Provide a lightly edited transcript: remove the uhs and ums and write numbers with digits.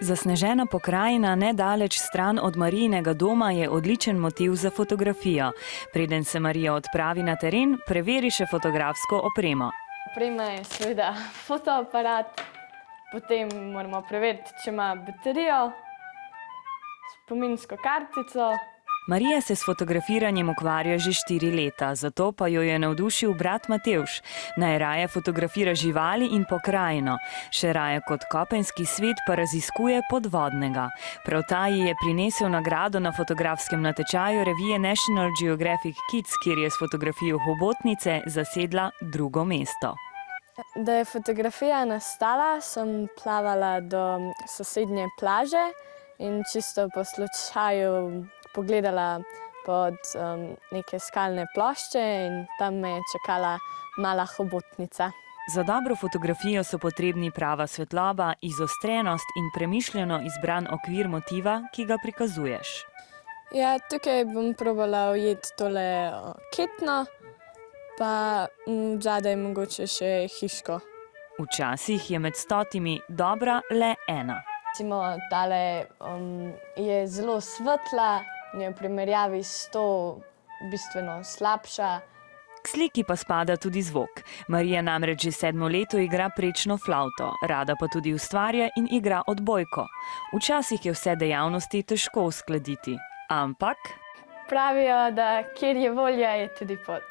Zasnežena pokrajina nedaleč stran od Marijinega doma je odličen motiv za fotografijo. Preden se Marija odpravi na teren, preveri še fotografsko opremo. Oprema je seveda fotoaparat, potem moramo preveriti, če ima baterijo, spominsko kartico. Marija se s fotografiranjem ukvarja že 4 leta, zato pa jo je navdušil brat Matevž. Najraje fotografira živali in pokrajino. Še raje kot kopenski svet pa raziskuje podvodnega. Prav ta ji je prinesel nagrado na fotografskem natečaju revije National Geographic Kids, kjer je s fotografijo hobotnice zasedla 2. mesto. Da je fotografija nastala, sem plavala do sosednje plaže in čisto po slučaju pogledala pod neke skalne plošče in tam me je čakala mala hobotnica. Za dobro fotografijo so potrebni prava svetloba, izostrenost in premišljeno izbran okvir motiva, ki ga prikazuješ. Ja, tukaj bom probala ujeti tole ketno, pa zadaj mogoče še hiško. Včasih je med 100 dobra le ena. Recimo, tale je zelo svetla, in je v primerjavi s to bistveno slabša. K sliki pa spada tudi zvok. Marija namreč že 7. leto igra prečno flavto, rada pa tudi ustvarja in igra odbojko. Včasih je vse dejavnosti težko uskladiti, ampak Pravijo, da kjer je volja, je tudi pot.